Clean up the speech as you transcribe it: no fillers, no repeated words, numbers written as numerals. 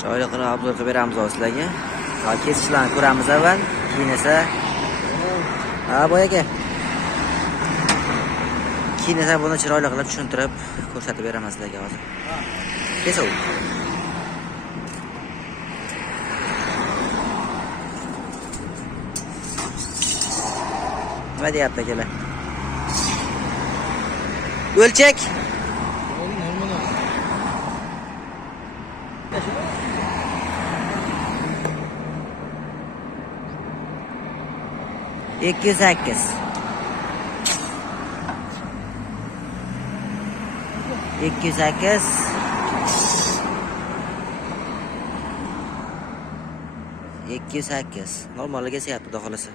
Chiroyli qilib obzor qilib beramiz sizlarga. Kesishlarni ko'ramiz avval, keyin esa boy aka. Keyin esa buni chiroyli qilib tushuntirib ko'rsatib beramiz sizlarga hozir. Kesov. Nima deyapti akalar? O'lchak. 208. 208. 208. Normaliga sayapti, xudo xolasa.